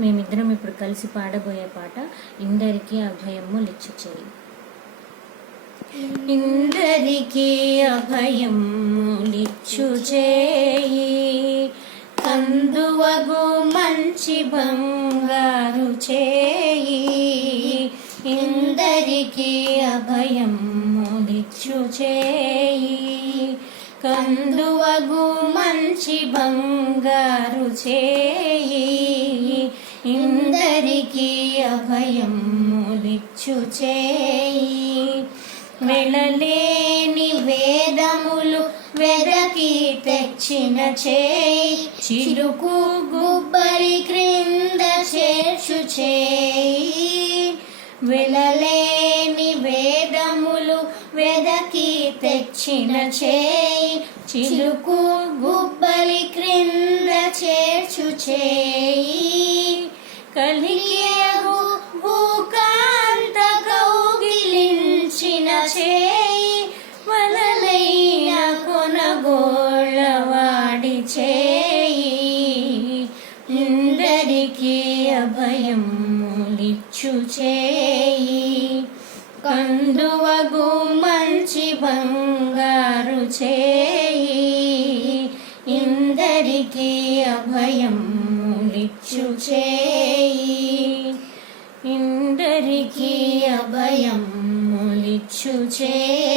మేమిద్దరం ఇప్పుడు కలిసి పాడబోయే పాట ఇందరికీ అభయములిచ్చు చేయి. ఇందరికీ అభయములిచ్చు చేయి, కందువగు మంచి బంగారు చేయి. ఇందరికీ అభయములిచ్చు చేయి, కందువగు మంచి బంగారు చేయి. ఇందరికీ అభయములిచ్చు చేయి. వెలలేని వేదములు వెదకి తెచ్చిన చేయి, చిలుకు గుబ్బరి క్రింద చేర్చు చేయి. వెలలేని వేదములు వెదకి తెచ్చిన చేయి, చిలుకు గుబ్బలి క్రింద చేర్చు చేయి. కలిగియగు భూకాంత కౌగిలించిన చేయి, వలలైన కొనగోళ్ళవాడి చేయి. ఇందరికీ అభయములిచ్చు చేయి, కందువగు మంచి బంగారు చేయి. ఇందరికీ అభయములిచ్చు చేయి, ఇందరికీ అభయములిచ్చు చేయి.